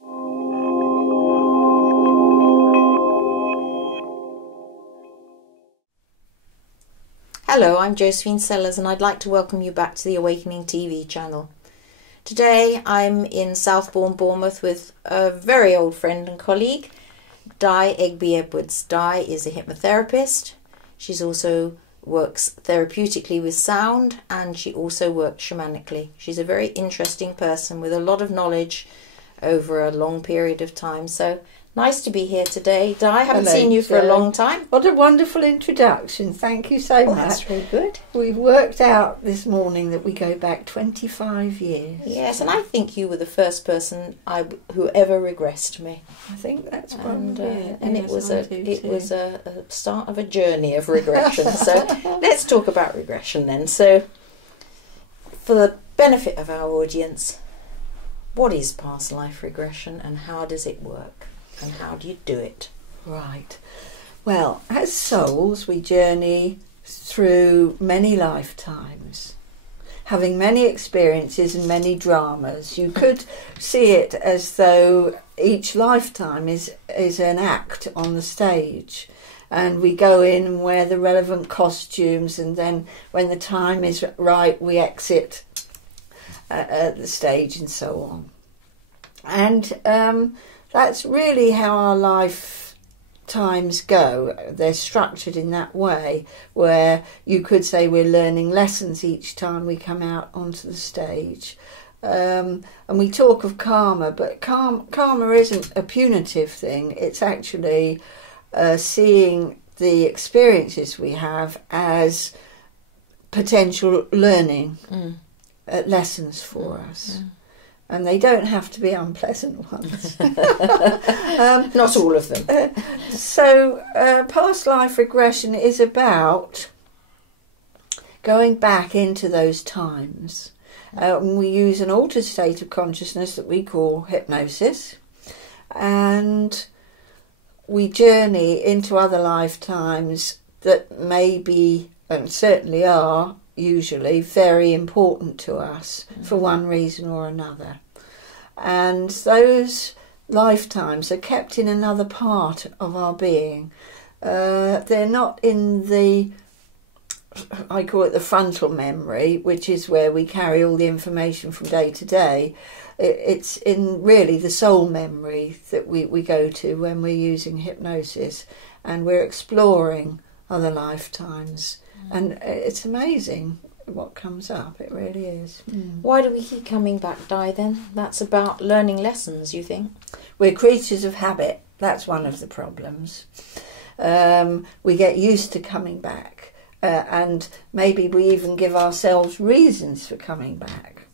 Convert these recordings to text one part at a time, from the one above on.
Hello, I'm Josephine and I'd like to welcome you back to the Awakening TV channel. Today I'm in Southbourne, Bournemouth with a very old friend and colleague, Egby Edwards. Di is a hypnotherapist. She's also works therapeutically with sound, and she also works shamanically. She's a very interesting person with a lot of knowledge over a long period of time. So nice to be here today. Di, I haven't seen you for a long time. What a wonderful introduction. Thank you so much. That's very good. We've worked out this morning that we go back 25 years. Yes, and I think you were the first person who ever regressed me. I think that's probably it. And yes, it was a start of a journey of regression. So let's talk about regression then. So for the benefit of our audience, what is past life regression and how does it work? And how do you do it? Right. Well, as souls, we journey through many lifetimes, having many experiences and many dramas. You could see it as though each lifetime is an act on the stage, and we go in and wear the relevant costumes, and then when the time is right, we exit at the stage and so on. And that's really how our lifetimes go. They're structured in that way, where you could say we're learning lessons each time we come out onto the stage. And we talk of karma, but karma isn't a punitive thing. It's actually seeing the experiences we have as potential learning lessons for us. And they don't have to be unpleasant ones. Not all of them. So past life regression is about going back into those times. We use an altered state of consciousness that we call hypnosis, and we journey into other lifetimes that may be, and certainly are, usually very important to us for one reason or another. And those lifetimes are kept in another part of our being. They're not in the, I call it the frontal memory, which is where we carry all the information from day to day. It's in really the soul memory that we go to when we're using hypnosis, and we're exploring other lifetimes. And it's amazing what comes up, it really is. Why do we keep coming back, Di, then? That's about learning lessons, you think? We're creatures of habit. That's one of the problems. We get used to coming back, and maybe we even give ourselves reasons for coming back.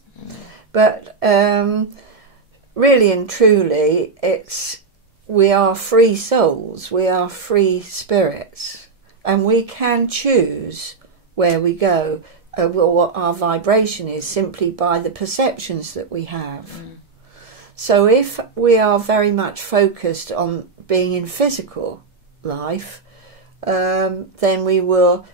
But really and truly, we are free souls, we are free spirits. And we can choose where we go, what our vibration is, simply by the perceptions that we have. So if we are very much focused on being in physical life, then we will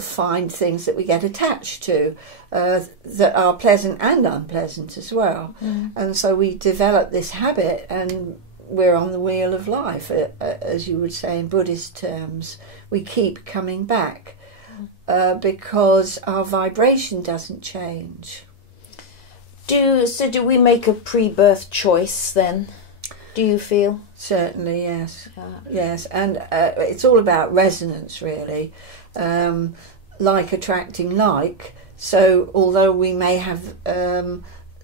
find things that we get attached to that are pleasant and unpleasant as well. And so we develop this habit, and we're on the wheel of life, as you would say in Buddhist terms. We keep coming back because our vibration doesn't change. Do we make a pre-birth choice then? Do you feel? Certainly, yes. Yes, and it's all about resonance, really. Like attracting like. So although we may have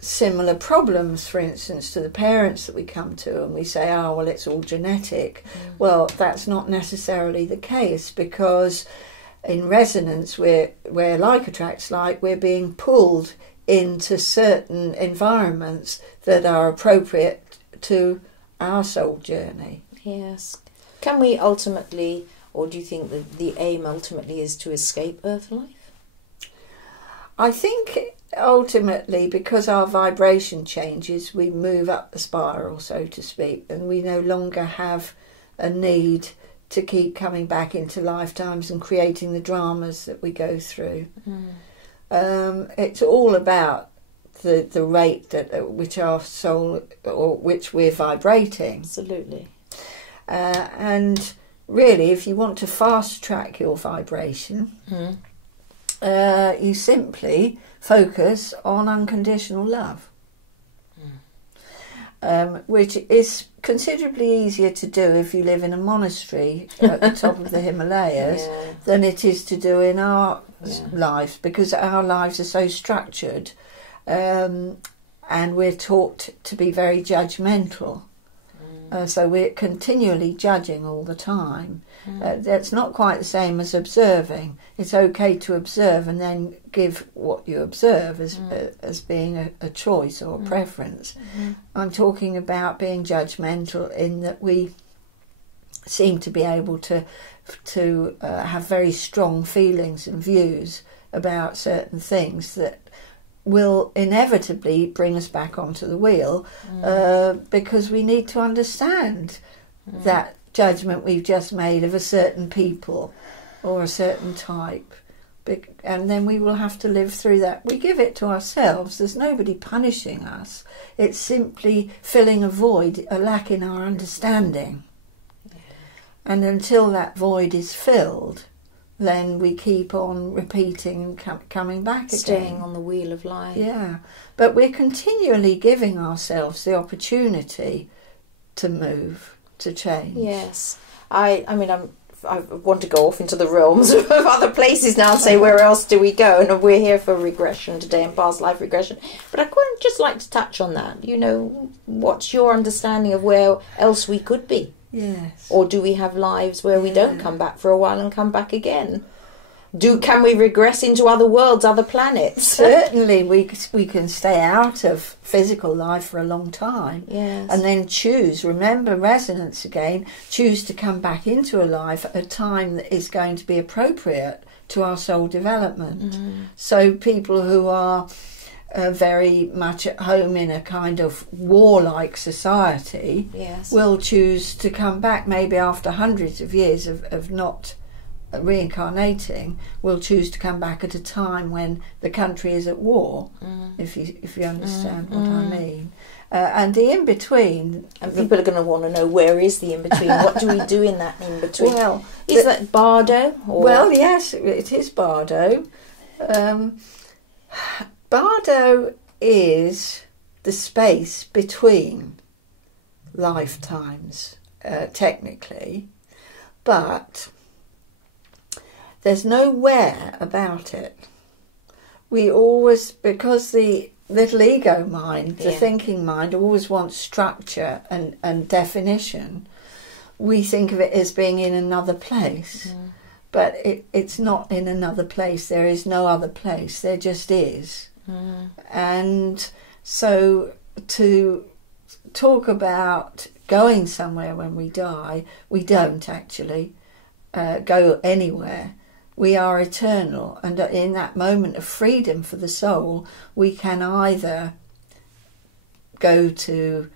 similar problems, for instance, to the parents that we come to, and we say, oh, well, it's all genetic. Well, that's not necessarily the case, because in resonance, where like attracts like, we're being pulled into certain environments that are appropriate to our soul journey. Yes. Can we ultimately, or do you think that the aim ultimately is to escape Earth life? I think ultimately, because our vibration changes, we move up the spiral, so to speak, and we no longer have a need to keep coming back into lifetimes and creating the dramas that we go through. It's all about the rate that at which our soul, or which we're vibrating. Absolutely. And really, if you want to fast track your vibration, you simply focus on unconditional love, which is considerably easier to do if you live in a monastery at the top of the Himalayas than it is to do in our lives, because our lives are so structured, and we're taught to be very judgmental. So we're continually judging all the time. That's not quite the same as observing. It's okay to observe and then give what you observe as being a choice or a preference. I'm talking about being judgmental in that we seem to be able to have very strong feelings and views about certain things that will inevitably bring us back onto the wheel, because we need to understand that judgment we've just made of a certain people or a certain type, and then we will have to live through that. We give it to ourselves. There's nobody punishing us. It's simply filling a void, a lack in our understanding. And until that void is filled, then we keep on repeating and coming back again. Staying on the wheel of life. Yeah. But we're continually giving ourselves the opportunity to move, to change. Yes. I want to go off into the realms of other places now and say, where else do we go? And we're here for regression today, and past life regression. But I would just like to touch on that. You know, what's your understanding of where else we could be? Yes. Or do we have lives where we don't come back for a while and come back again? Can we regress into other worlds, other planets? Certainly we can stay out of physical life for a long time. Yes. And then remember resonance again, choose to come back into a life at a time that is going to be appropriate to our soul development. So people who are very much at home in a kind of warlike society will choose to come back, maybe after hundreds of years of not reincarnating, will choose to come back at a time when the country is at war, if you understand what I mean. And the in-between... And people are going to want to know, where is the in-between? What do we do in that in-between? Well, is that Bardo? Or? Well, yes, it is Bardo. Bardo is the space between lifetimes, technically, but there's no where about it. We always, because the little ego mind, the thinking mind, always wants structure and definition, we think of it as being in another place. But it's not in another place. There is no other place. There just is. And so to talk about going somewhere when we die, we don't actually go anywhere. We are eternal, and in that moment of freedom for the soul, we can either go to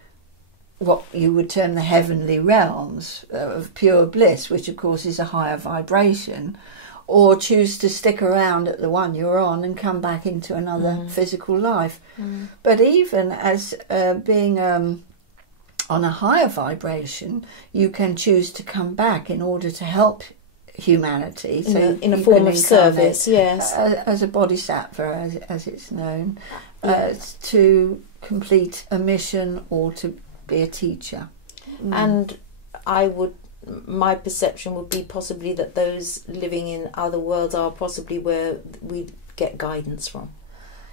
what you would term the heavenly realms of pure bliss, which of course is a higher vibration, or choose to stick around at the one you're on and come back into another physical life. But even as being on a higher vibration, you can choose to come back in order to help humanity. In a form of service, yes. As a bodhisattva, as it's known, to complete a mission or to be a teacher. And my perception would be possibly that those living in other worlds are possibly where we get guidance from.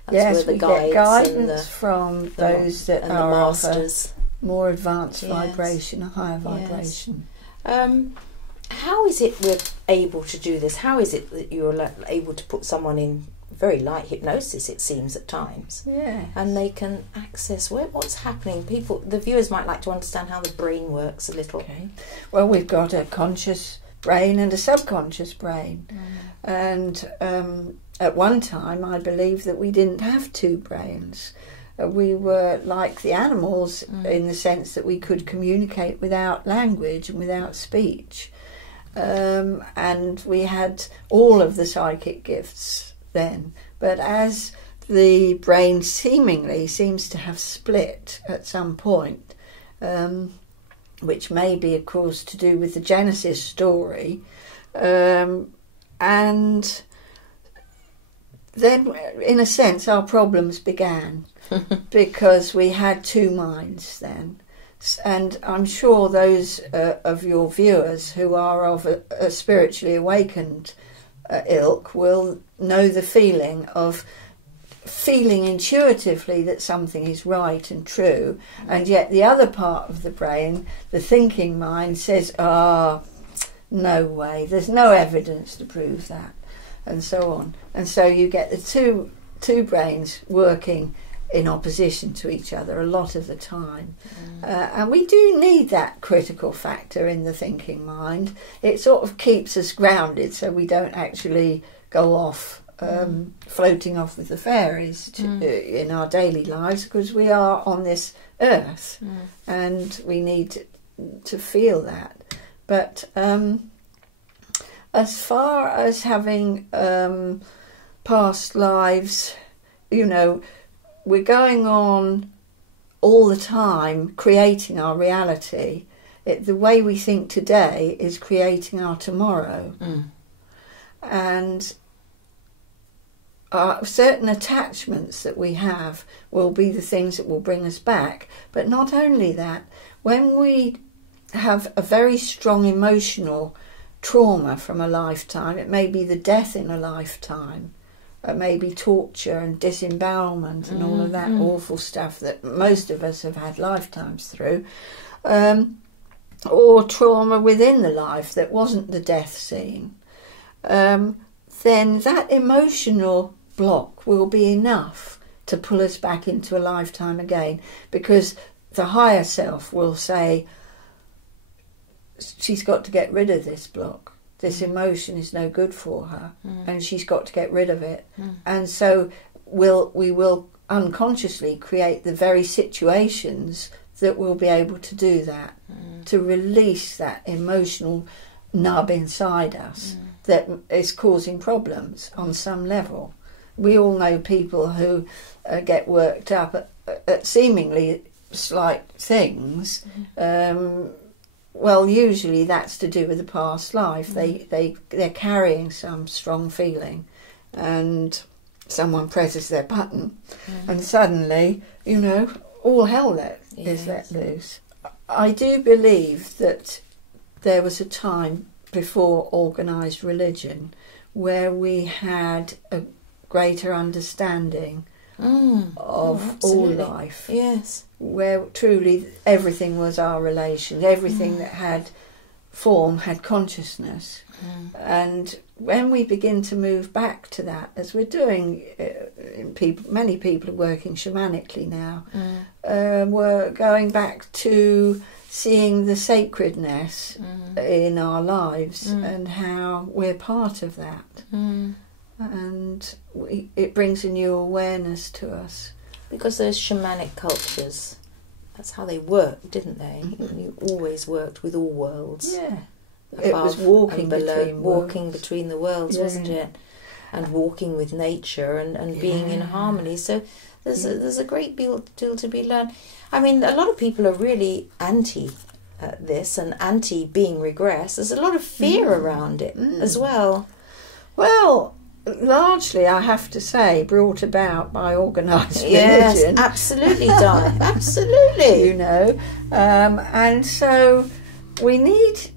That's where we get guidance from those that are the masters. Of a more advanced vibration, a higher vibration. How is it we're able to do this? How is it that you're able to put someone in very light hypnosis, it seems, at times? Yeah. And they can access what's happening. The viewers might like to understand how the brain works a little. Okay. Well, we've got a conscious brain and a subconscious brain. And at one time, I believe that we didn't have two brains. We were like the animals in the sense that we could communicate without language and without speech. And we had all of the psychic gifts then. But as the brain seemingly seems to have split at some point, which may be, of course, to do with the Genesis story. And then, in a sense, our problems began because we had two minds then. And I'm sure those of your viewers who are of a spiritually awakened ilk will know the feeling of feeling intuitively that something is right and true, and yet the other part of the brain, the thinking mind, says, no way, there's no evidence to prove that, and so on. And so you get the two brains working in opposition to each other a lot of the time. And we do need that critical factor in the thinking mind. It sort of keeps us grounded so we don't actually go off floating off with the fairies in our daily lives, because we are on this earth and we need to feel that. But as far as having past lives, you know, we're going on all the time creating our reality. The way we think today is creating our tomorrow. And certain attachments that we have will be the things that will bring us back. But not only that, when we have a very strong emotional trauma from a lifetime, it may be the death in a lifetime, it may be torture and disembowelment and all of that awful stuff that most of us have had lifetimes through, or trauma within the life that wasn't the death scene, then that emotional block will be enough to pull us back into a lifetime again, because the higher self will say, she's got to get rid of this block. This emotion is no good for her, and she's got to get rid of it. And so we will unconsciously create the very situations that will be able to do that, to release that emotional nub inside us that is causing problems on some level. We all know people who get worked up at seemingly slight things. Well, usually that's to do with the past life. They're carrying some strong feeling, and someone presses their button, and suddenly, you know, all hell is let loose. I do believe that there was a time before organised religion where we had a greater understanding of all life. Yes. Where truly everything was our relation, everything that had form had consciousness. And when we begin to move back to that, as we're doing, many people are working shamanically now, we're going back to seeing the sacredness in our lives and how we're part of that. And it brings a new awareness to us. Because those shamanic cultures, that's how they worked, didn't they? You always worked with all worlds. Yeah. Above it was walking between the worlds, wasn't it? And walking with nature and being in harmony. So there's a great deal to be learned. I mean, a lot of people are really anti this and anti being regressed. There's a lot of fear around it as well. Well, largely, I have to say, brought about by organised religion. Yes, absolutely, Diane. Absolutely. You know, and so we need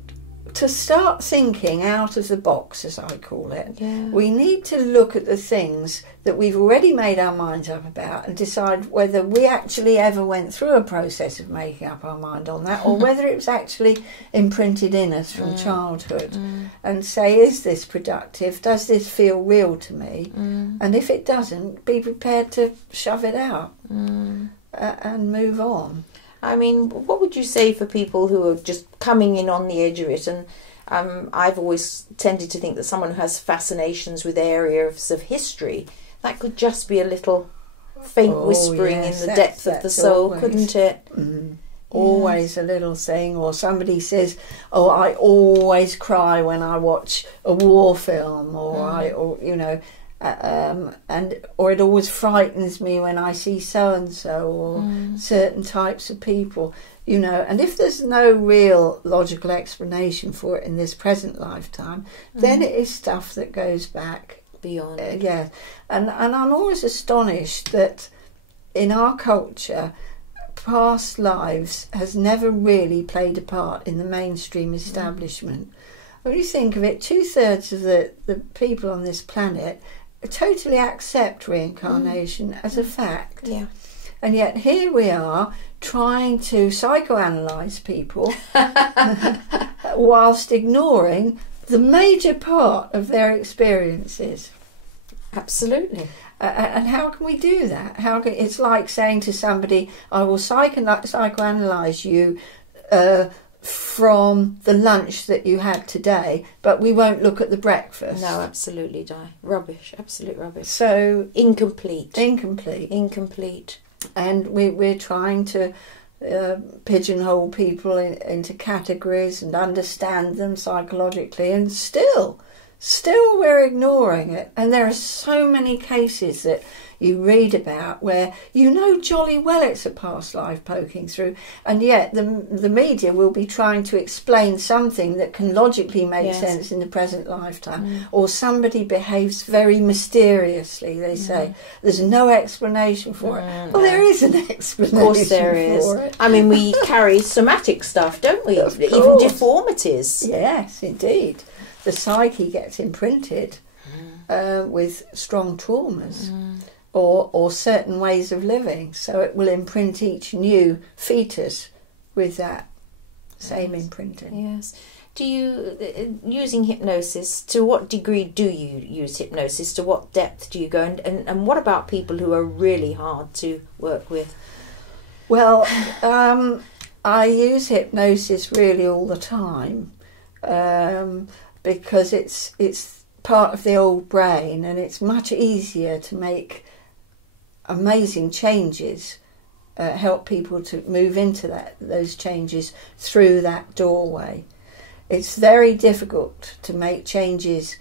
to start thinking out of the box, as I call it. Yeah. We need to look at the things that we've already made our minds up about and decide whether we actually ever went through a process of making up our mind on that, or whether it was actually imprinted in us from childhood, and say, is this productive? Does this feel real to me? And if it doesn't, be prepared to shove it out and move on. I mean, what would you say for people who are just coming in on the edge of it? And I've always tended to think that someone who has fascinations with areas of history, that could just be a little faint whispering in the depth of the soul, couldn't it? Always a little thing. Or somebody says, oh, I always cry when I watch a war film, or you know, or it always frightens me when I see so and so, or certain types of people, you know. And if there's no real logical explanation for it in this present lifetime, then it is stuff that goes back beyond. Yeah, and I'm always astonished that in our culture, past lives has never really played a part in the mainstream establishment. When you think of it, 2/3 of the people on this planet totally accept reincarnation as a fact. Yeah. And yet here we are trying to psychoanalyse people whilst ignoring the major part of their experiences. Absolutely. And how can we do that? It's like saying to somebody, I will psychoanalyse you from the lunch that you had today, but we won't look at the breakfast. No, absolutely, Di. Rubbish. Absolute rubbish. So Incomplete. And we're trying to pigeonhole people into categories and understand them psychologically, and still we're ignoring it. And there are so many cases that you read about where you know jolly well it's a past life poking through, and yet the media will be trying to explain something that can logically make sense in the present lifetime. Or somebody behaves very mysteriously, they say there's no explanation for it. Well, there is an explanation. Of course there is. For it. I mean, we carry somatic stuff, don't we? Of Even course. deformities. Yes, indeed. The psyche gets imprinted with strong traumas or certain ways of living. So it will imprint each new fetus with that same imprinting. Yes. Do you, using hypnosis, to what degree do you use hypnosis? To what depth do you go? And what about people who are really hard to work with? Well, I use hypnosis really all the time. Because it's part of the old brain, and it's much easier to make amazing changes, help people to move into those changes through that doorway. It's very difficult to make changes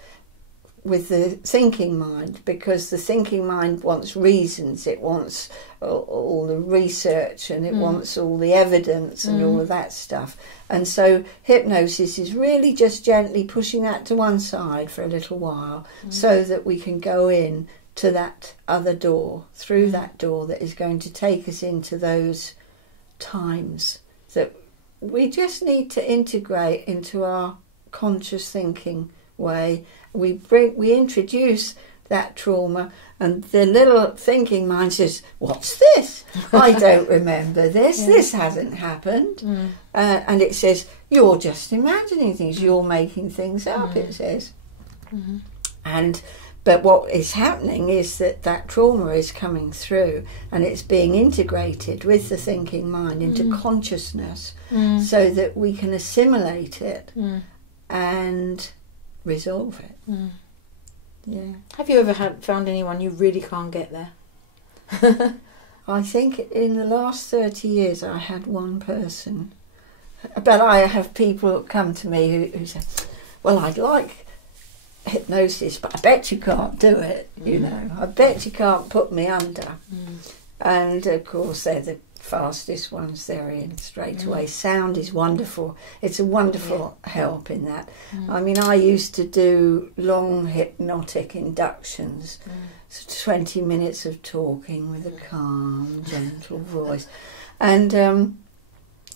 with the thinking mind, because the thinking mind wants reasons, it wants all the research, and it wants all the evidence and all of that stuff. And so hypnosis is really just gently pushing that to one side for a little while, so that we can go in to that other door, through that door that is going to take us into those times that we just need to integrate into our conscious thinking way. We introduce that trauma, and the little thinking mind says, what's this? I don't remember this. This hasn't happened. And it says, you're just imagining things, you're making things up, it says. But what is happening is that trauma is coming through, and it's being integrated with the thinking mind into consciousness, so that we can assimilate it and resolve it. Yeah. Have you ever found anyone you really can't get there? I think in the last 30 years I had one person, but I have people come to me who say, well, I'd like hypnosis, but I bet you can't do it, you know, I bet you can't put me under. And of course they're the fastest ones, they're in straight away. Sound is wonderful. It's a wonderful help in that. I mean, I used to do long hypnotic inductions, so 20 minutes of talking with a calm, gentle voice. And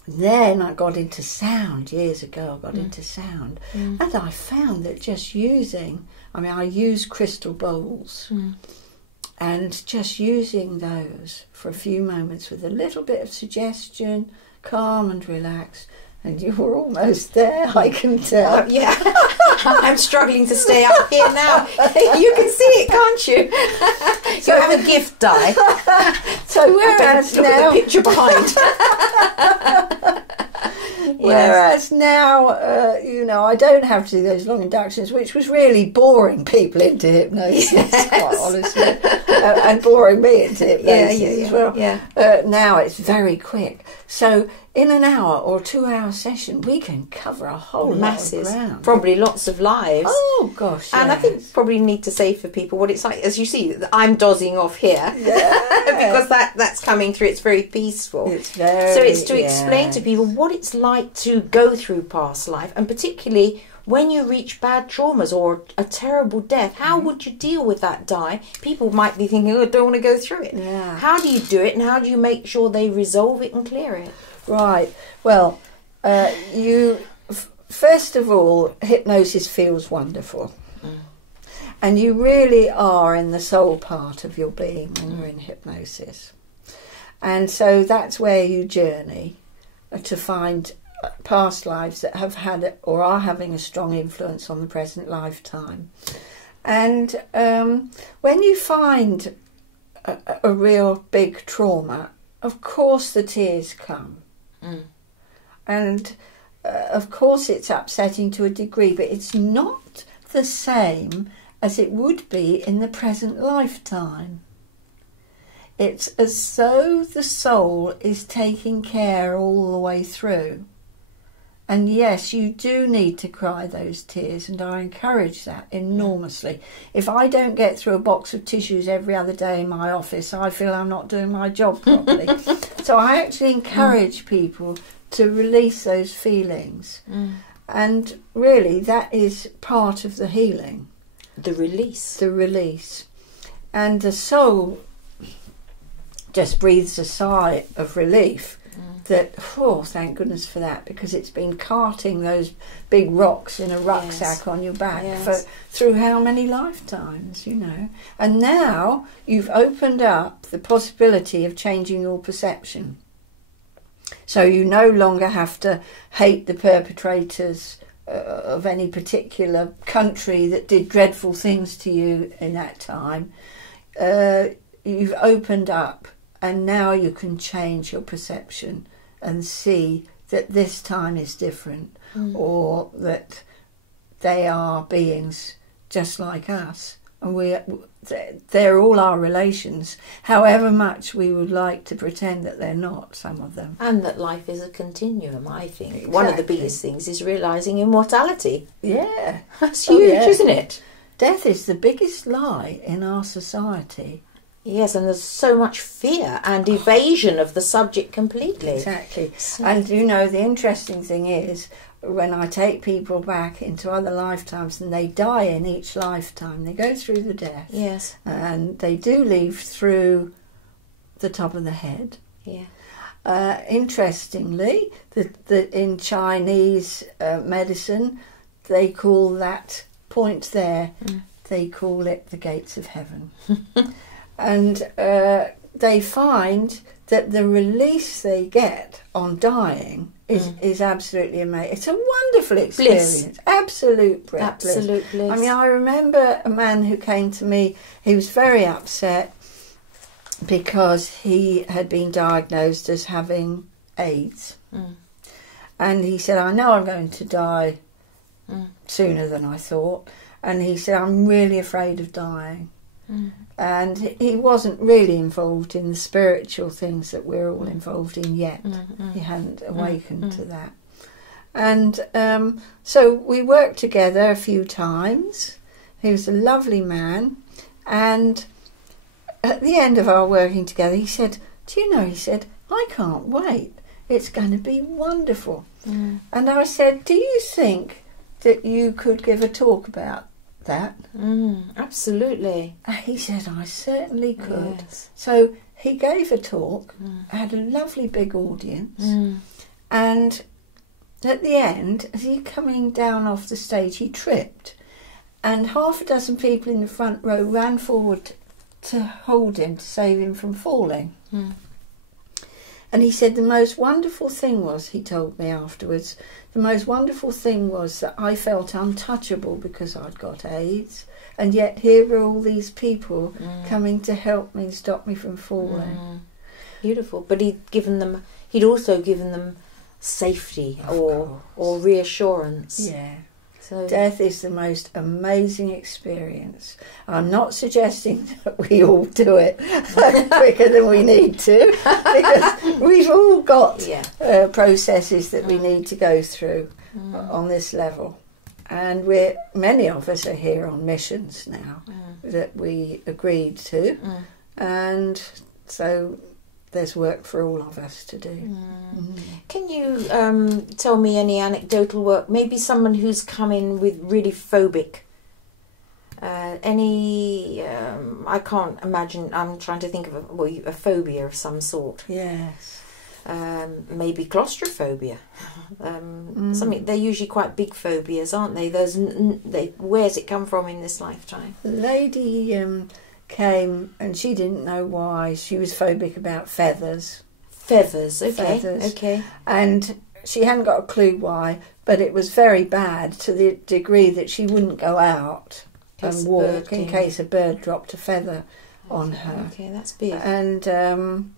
then I got into sound, years ago I got into sound. And I found that just using, I use crystal bowls. And just using those for a few moments with a little bit of suggestion, calm and relaxed, and you were almost there, I can tell. Yeah, I'm struggling to stay up here now. You can see it, can't you? You have a gift, Di. So whereas look now, at the picture behind. whereas now, you know, I don't have to do those long inductions, which was really boring people into hypnosis, quite honestly, and boring me into hypnosis as well. Now it's very quick. So in an hour or 2 hour session, we can cover a whole masses, lot of ground. probably lots of lives. Oh gosh! And I think probably need to say for people what it's like. As you see, I'm dozing off here because that's coming through. It's very peaceful. It's very, so it's to explain to people what it's like to go through past life, and particularly when you reach bad traumas or a terrible death. How would you deal with that, Di? People might be thinking, "Oh, I don't want to go through it." Yeah. How do you do it, and how do you make sure they resolve it and clear it? Right. Well, first of all, hypnosis feels wonderful. And you really are in the soul part of your being when you're in hypnosis. And so that's where you journey to find past lives that have had or are having a strong influence on the present lifetime. And when you find a real big trauma, of course the tears come. And of course it's upsetting to a degree, but it's not the same as it would be in the present lifetime. It's as though the soul is taking care all the way through. And yes, you do need to cry those tears, and I encourage that enormously. If I don't get through a box of tissues every other day in my office, I feel I'm not doing my job properly. So I actually encourage people to release those feelings. And really, that is part of the healing. The release. The release. And the soul just breathes a sigh of relief. That, oh, thank goodness for that, because it's been carting those big rocks in a rucksack on your back through how many lifetimes, you know. And now you've opened up the possibility of changing your perception. So you no longer have to hate the perpetrators of any particular country that did dreadful things to you in that time. You've opened up, and now you can change your perception and see that this time is different, or that they are beings just like us, and they're all our relations, however much we would like to pretend that they're not, some of them. And that life is a continuum, I think. Exactly. One of the biggest things is realising immortality. Yeah. That's huge, isn't it? Death is the biggest lie in our society. Yes, and there's so much fear and evasion of the subject completely. Exactly. And you know, the interesting thing is, when I take people back into other lifetimes and they die in each lifetime, they go through the death. Yes. And they do leave through the top of the head. Yeah. Interestingly, that in Chinese medicine, they call that point there, they call it the gates of heaven. And they find that the release they get on dying is absolutely amazing. It's a wonderful experience. Bliss. Absolute bliss. Absolute bliss. I mean, I remember a man who came to me, he was very upset because he had been diagnosed as having AIDS. And he said, I know I'm going to die sooner than I thought. And he said, I'm really afraid of dying. And he wasn't really involved in the spiritual things that we're all involved in yet. He hadn't awakened to that. And so we worked together a few times. He was a lovely man. And at the end of our working together, he said, do you know, he said, I can't wait. It's going to be wonderful. And I said, do you think that you could give a talk about that? Absolutely. He said, I certainly could. Yes. So he gave a talk, had a lovely big audience, and at the end, as he coming down off the stage, he tripped, and half a dozen people in the front row ran forward to hold him, to save him from falling. And he said the most wonderful thing was, he told me afterwards, the most wonderful thing was that I felt untouchable because I'd got AIDS, and yet here were all these people coming to help me and stop me from falling. Beautiful. But he'd also given them safety or reassurance. Yeah. So death is the most amazing experience. I'm not suggesting that we all do it quicker than we need to, because we've all got processes that we need to go through on this level. And many of us are here on missions now that we agreed to. And so there's work for all of us to do. Can you tell me any anecdotal work? Maybe someone who's come in with really phobic. I can't imagine. I'm trying to think of a phobia of some sort. Yes. Maybe claustrophobia. Something. They're usually quite big phobias, aren't they? Where's it come from in this lifetime? The lady came and she didn't know why. She was phobic about feathers. Feathers, okay. Feathers. Okay. And she hadn't got a clue why, but it was very bad to the degree that she wouldn't go out and walk in case a bird dropped a feather on her. Okay, that's big. And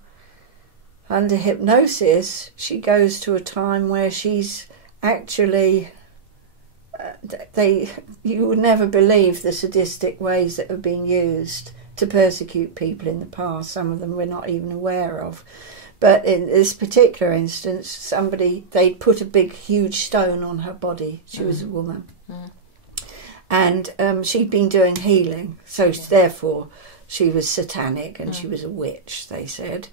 under hypnosis, she goes to a time where she's actually... you would never believe the sadistic ways that have been used to persecute people in the past. Some of them we're not even aware of. But in this particular instance, they'd put a big, huge stone on her body. She was a woman. And she'd been doing healing. So therefore, she was satanic and she was a witch, they said.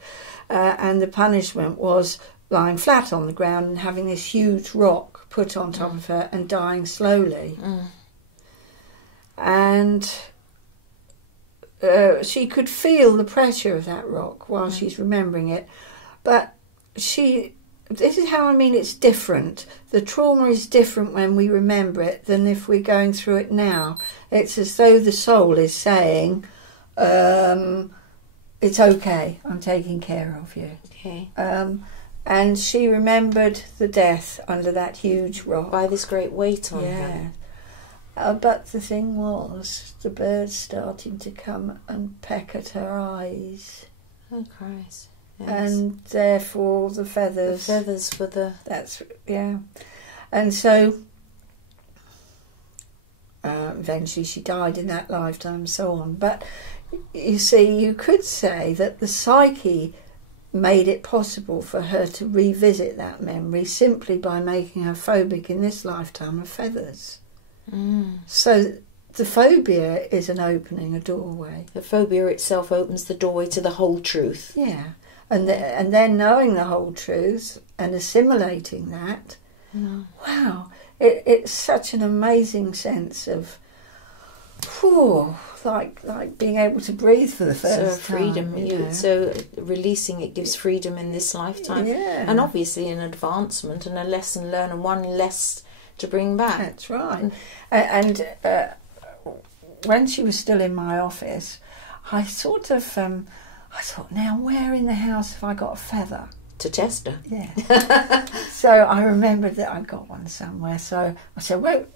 And the punishment was lying flat on the ground and having this huge rock put on top of her and dying slowly. And she could feel the pressure of that rock while she's remembering it. But this is how I mean it's different. The trauma is different when we remember it than if we're going through it now. It's as though the soul is saying, it's okay, I'm taking care of you. Okay. And she remembered the death under that huge rock. By this great weight on her. But the thing was, the birds started to come and peck at her eyes. Oh, Christ. Yes. And therefore the feathers... The feathers were the... That's, yeah. And so, eventually she died in that lifetime and so on. But, you see, you could say that the psyche made it possible for her to revisit that memory simply by making her phobic in this lifetime of feathers. So the phobia is an opening, a doorway. The phobia itself opens the doorway to the whole truth. Yeah, and then knowing the whole truth and assimilating that, wow, it's such an amazing sense of, like being able to breathe for the first time. Freedom. So releasing it gives freedom in this lifetime, and obviously an advancement and a lesson learned and one less to bring back. That's right. And when she was still in my office, I sort of, I thought, now where in the house have I got a feather? To test her. Yeah. So I remembered that I'd got one somewhere. So I said, won't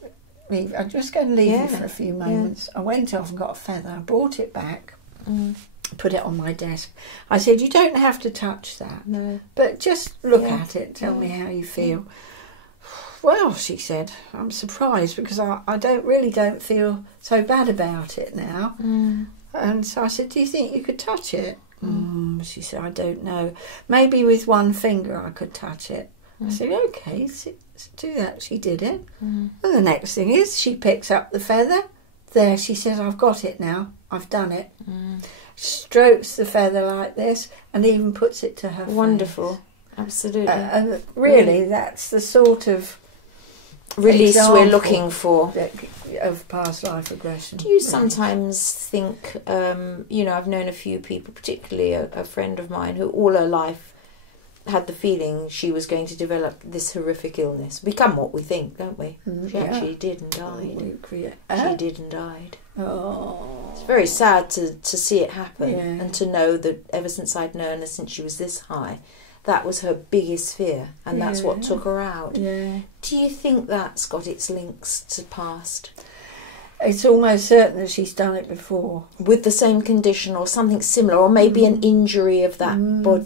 leave. I'm just going to leave it for a few moments. I went off and got a feather. I brought it back, put it on my desk. I said, you don't have to touch that. No. But just look at it. Tell me how you feel. Well, she said, I'm surprised because I don't feel so bad about it now. And so I said, do you think you could touch it? She said, I don't know. Maybe with one finger I could touch it. I said, okay, do that. She did it. And the next thing is she picks up the feather. There, she says, I've got it now. I've done it. Strokes the feather like this and even puts it to her face. Wonderful. Absolutely. And really, that's the sort of release we're looking for of past life regression. Do you sometimes think, I've known a few people, particularly a friend of mine who all her life had the feeling she was going to develop this horrific illness. Become what we think, don't we? She actually did and died. She did and died. Oh. It's very sad to see it happen and to know that ever since I'd known her, since she was this high, that was her biggest fear, and that's what took her out. Yeah. Do you think that's got its links to past? It's almost certain that she's done it before. With the same condition or something similar, or maybe an injury of that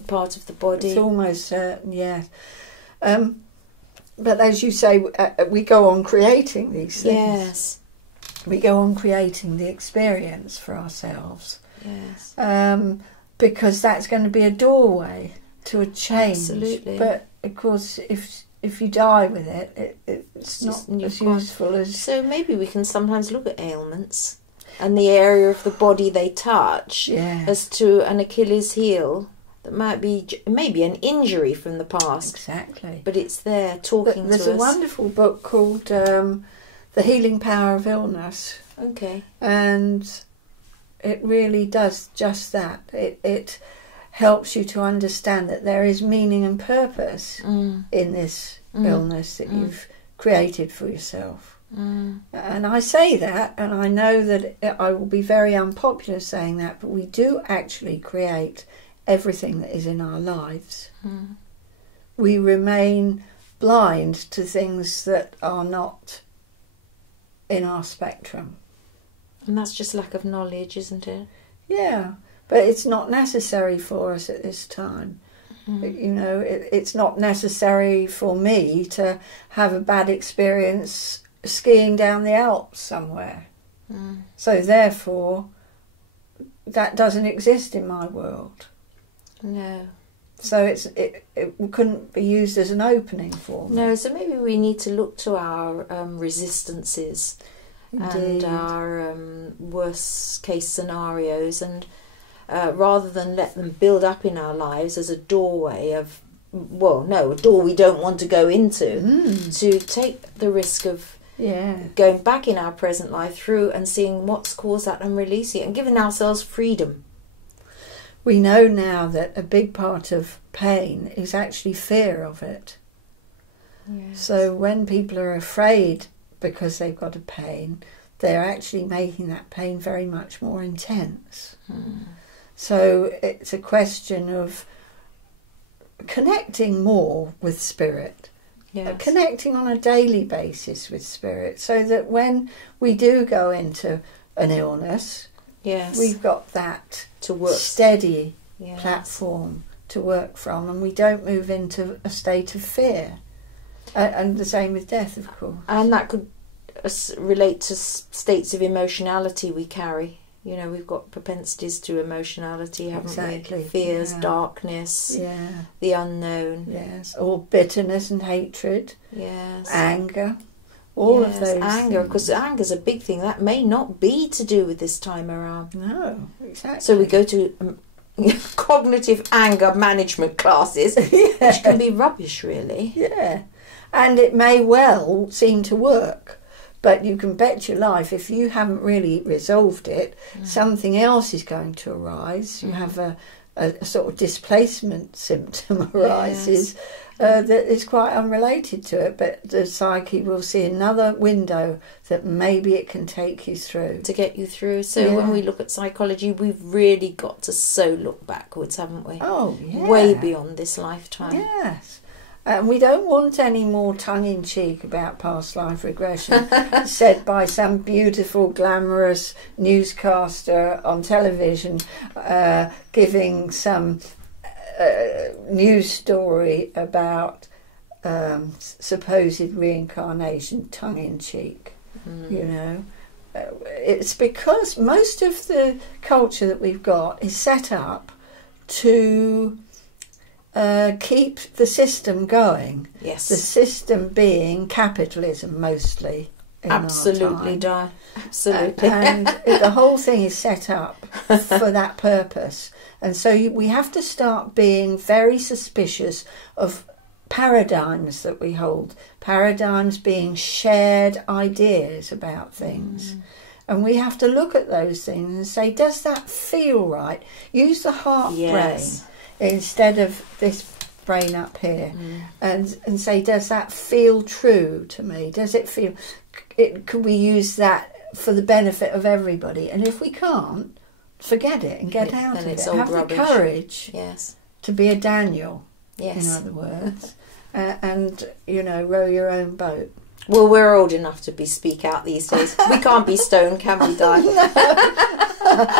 part of the body. It's almost certain, yeah. but as you say, we go on creating these things. Yes. We go on creating the experience for ourselves. Yes. Because that's going to be a doorway to a change. Absolutely. But of course, if you die with it, it's not as useful as... So maybe we can sometimes look at ailments and the area of the body they touch as to an Achilles heel that might be maybe an injury from the past. Exactly. But it's there talking to us. There's a wonderful book called The Healing Power of Illness. Okay. And it really does just that. It helps you to understand that there is meaning and purpose in this illness that you've created for yourself. And I say that, and I know that I will be very unpopular saying that, but we do actually create everything that is in our lives. We remain blind to things that are not in our spectrum. And that's just lack of knowledge, isn't it? Yeah, but it's not necessary for us at this time. You know, it's not necessary for me to have a bad experience skiing down the Alps somewhere. So therefore, that doesn't exist in my world. No. So it couldn't be used as an opening for me. No, so maybe we need to look to our resistances. Indeed. And our worst case scenarios, and rather than let them build up in our lives as a doorway of, a door we don't want to go into, to take the risk of going back in our present life through and seeing what's caused that and releasing it and giving ourselves freedom. We know now that a big part of pain is actually fear of it. Yes. So when people are afraid because they've got a pain, they're actually making that pain very much more intense. So it's a question of connecting more with spirit, connecting on a daily basis with spirit, so that when we do go into an illness, we've got that steady platform to work from, and we don't move into a state of fear. And the same with death, of course. And that could relate to states of emotionality we carry. You know, we've got propensities to emotionality, haven't we? Fears, darkness, the unknown. Yes, or bitterness and hatred. Yes. Anger. All of those anger, because anger's a big thing. That may not be to do with this time around. No, exactly. So we go to cognitive anger management classes, which can be rubbish, really. Yeah. And it may well seem to work, but you can bet your life if you haven't really resolved it, something else is going to arise. You have a sort of displacement symptom arises that is quite unrelated to it, but the psyche will see another window that maybe it can take you through. To get you through. So when we look at psychology, we've really got to look backwards, haven't we? Oh, yeah. Way beyond this lifetime. Yes. And we don't want any more tongue-in-cheek about past life regression said by some beautiful, glamorous newscaster on television giving some news story about supposed reincarnation, tongue-in-cheek, you know. It's because most of the culture that we've got is set up to keep the system going. Yes. The system being capitalism mostly. Absolutely, Diane. Absolutely. And the whole thing is set up for that purpose. And so we have to start being very suspicious of paradigms that we hold. Paradigms being shared ideas about things. And we have to look at those things and say, does that feel right? Use the heart brain instead of this brain up here, and say, does that feel true to me? Does it feel... could we use that for the benefit of everybody? And if we can't, forget it and get out of it. Have the courage to be a Daniel, in other words, and, you know, row your own boat. Well, we're old enough to speak out these days. We can't be stoned, can we, Di?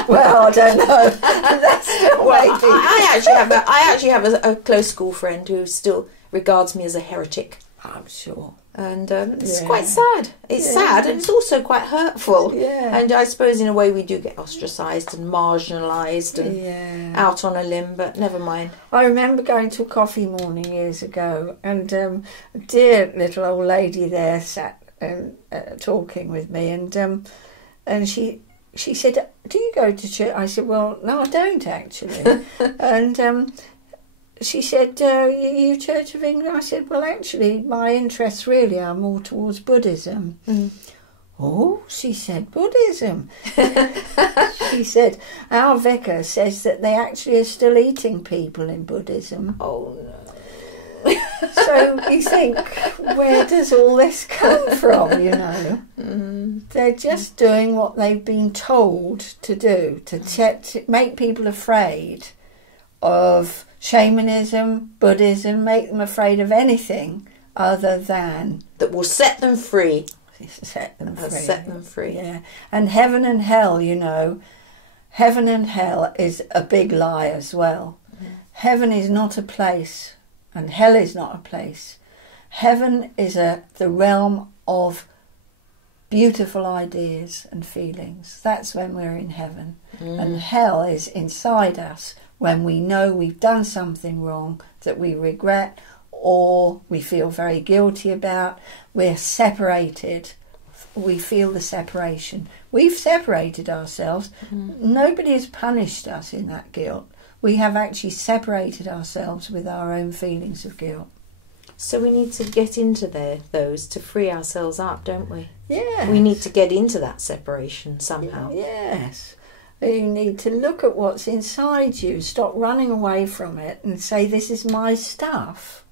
Well, I don't know. That's I actually have a close school friend who still regards me as a heretic. I'm sure. And it's quite sad. It's sad, and it's also quite hurtful. Yeah. And I suppose in a way we do get ostracised and marginalised and out on a limb, but never mind. I remember going to a coffee morning years ago, and a dear little old lady there sat talking with me, and she said, "Do you go to church?" I said, "Well, no, I don't actually." And she said, you Church of England? I said, well, actually, my interests really are more towards Buddhism. Mm. Oh, she said, Buddhism. She said, our vicar says that they actually are still eating people in Buddhism. Oh, no. So you think, where does all this come from, you know? Mm. They're just doing what they've been told to do, to make people afraid of shamanism, Buddhism, make them afraid of anything other than... that will set them free. Set them free. Set them free. Yeah. And heaven and hell, you know, heaven and hell is a big lie as well. Mm. Heaven is not a place, and hell is not a place. Heaven is the realm of beautiful ideas and feelings. That's when we're in heaven. Mm. And hell is inside us, when we know we've done something wrong that we regret or we feel very guilty about. We're separated. We feel the separation. We've separated ourselves. Mm. Nobody has punished us in that guilt. We have actually separated ourselves with our own feelings of guilt. So we need to get into those to free ourselves up, don't we? Yeah. We need to get into that separation somehow. Yes. You need to look at what's inside you, stop running away from it and say, this is my stuff.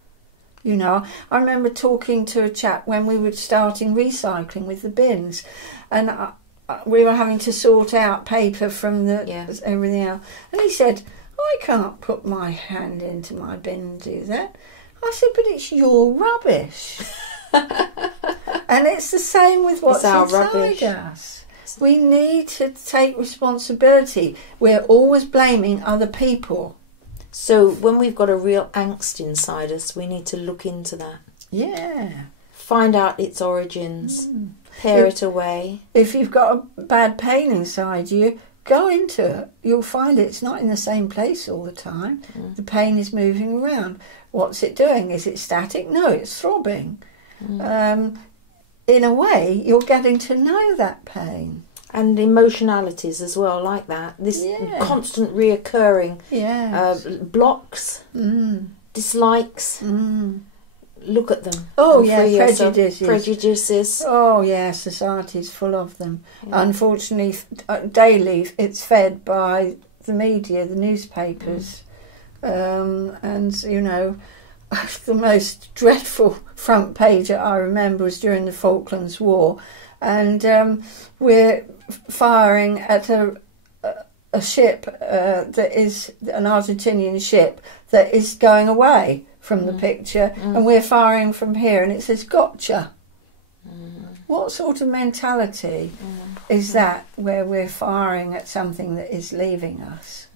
You know, I remember talking to a chap when we were starting recycling with the bins, and we were having to sort out paper from everything else. And he said, I can't put my hand into my bin and do that. I said, but it's your rubbish. And it's the same with what's inside us. We need to take responsibility. We're always blaming other people. So when we've got a real angst inside us, we need to look into that. Yeah. Find out its origins. Pare it away. If you've got a bad pain inside you, go into it. You'll find it's not in the same place all the time. Mm. The pain is moving around. What's it doing? Is it static? No, it's throbbing. Mm. In a way, you're getting to know that pain. And emotionalities as well, like that. This constant reoccurring blocks, dislikes. Mm. Look at them. Oh, yeah, prejudices. Prejudices. Oh, yeah, society's full of them. Yeah. Unfortunately, daily it's fed by the media, the newspapers. And, you know, the most dreadful front page I remember was during the Falklands War, and we're firing at a ship that is an Argentinian ship that is going away from the picture, and we're firing from here, and it says "Gotcha." What sort of mentality is that, where we're firing at something that is leaving us,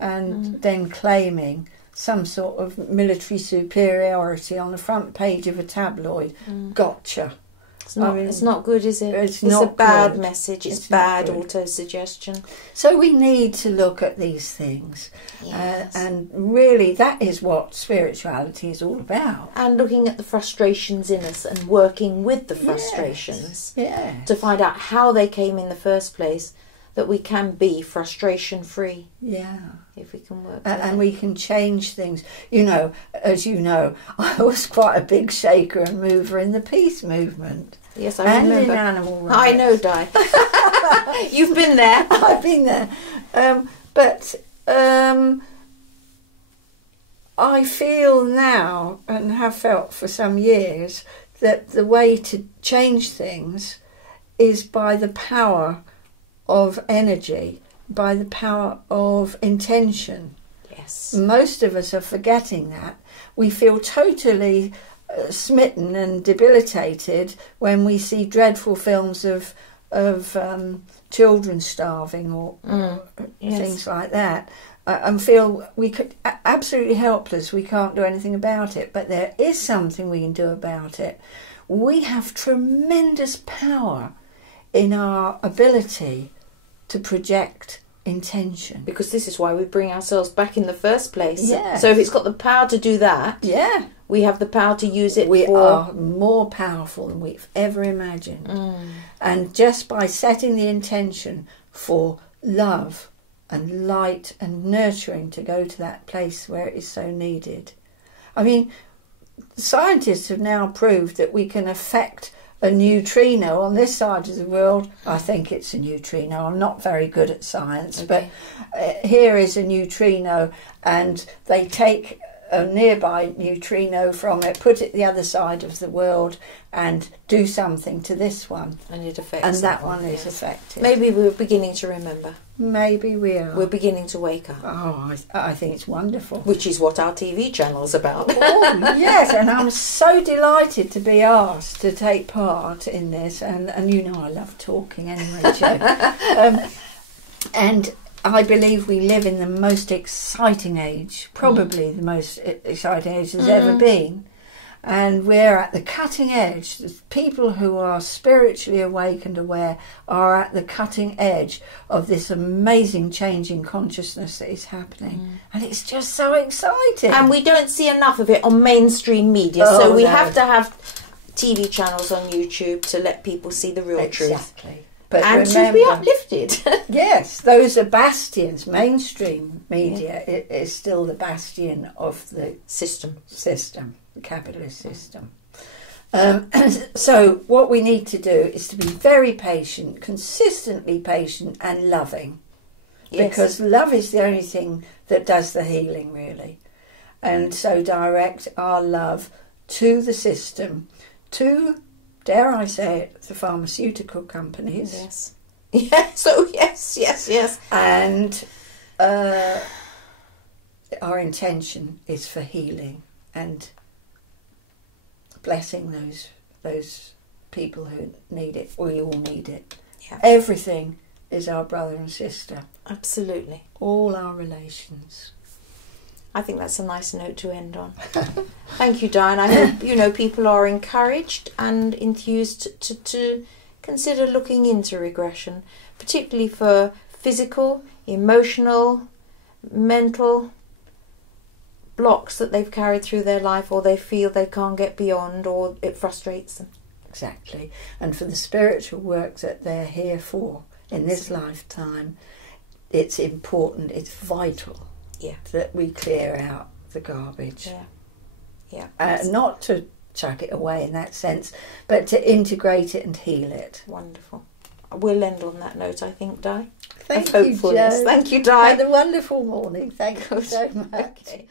and then claiming some sort of military superiority on the front page of a tabloid? Gotcha. It's not good, is it? It's a bad good. Message. It's bad auto-suggestion. So we need to look at these things. Yes. And really, that is what spirituality is all about. And looking at the frustrations in us and working with the frustrations to find out how they came in the first place, that we can be frustration-free. Yeah. If we can work and we can change things. You know, as you know, I was quite a big shaker and mover in the peace movement. Yes, I remember. And in animal rights. I know, Di. You've been there. I've been there. But I feel now, and have felt for some years, that the way to change things is by the power of energy, by the power of intention. Yes. Most of us are forgetting that. We feel totally smitten and debilitated when we see dreadful films of of children starving or yes. things like that, and feel we could absolutely helpless. We can't do anything about it, but there is something we can do about it. We have tremendous power in our ability to project intention. Because this is why we bring ourselves back in the first place. Yes. So if it's got the power to do that, Yeah. we have the power to use it We for... are more powerful than we've ever imagined. And just by setting the intention for love and light and nurturing to go to that place where it is so needed. I mean, scientists have now proved that we can affect a neutrino on this side of the world. I think it's a neutrino. I'm not very good at science, Okay. but here is a neutrino, and they take a nearby neutrino from it, put it the other side of the world, and do something to this one. And it affects And that one yes. is affected. Maybe we're beginning to remember. Maybe we are. We're beginning to wake up. Oh, I think it's wonderful. Which is what our TV channel's about. Oh, yes, and I'm so delighted to be asked to take part in this, and you know I love talking anyway, Joe. And I believe we live in the most exciting age, probably the most exciting age there's ever been. And we're at the cutting edge. The people who are spiritually awake and aware are at the cutting edge of this amazing change in consciousness that is happening. And it's just so exciting. And we don't see enough of it on mainstream media. Oh, so we no. have to have TV channels on YouTube to let people see the real truth. Exactly. But And remember, to be uplifted. yes, those are bastions. Mainstream media is still the bastion of the System. the capitalist system. So what we need to do is to be very patient, consistently patient and loving. Yes. Because love is the only thing that does the healing, really. And so direct our love to the system, to, dare I say it, the pharmaceutical companies. Yes. Yes. Oh, yes. And our intention is for healing and blessing those people who need it. We all need it. Yeah. Everything is our brother and sister. Absolutely. All our relations. I think that's a nice note to end on. Thank you, Diane. I hope people are encouraged and enthused to consider looking into regression, particularly for physical, emotional, mental blocks that they've carried through their life, or they feel they can't get beyond, or it frustrates them. Exactly. And for the spiritual work that they're here for in this lifetime, it's important, it's vital that we clear out the garbage. Not to chuck it away in that sense, but to integrate it and heal it. Wonderful. We'll end on that note, I think, Di. Thank you, Jo. Thank you, Di. Had a wonderful morning. Thank you so much. Okay.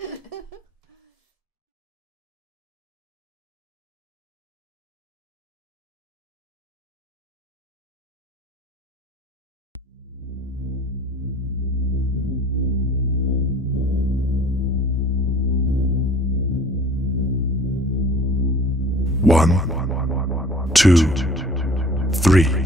One, two, three.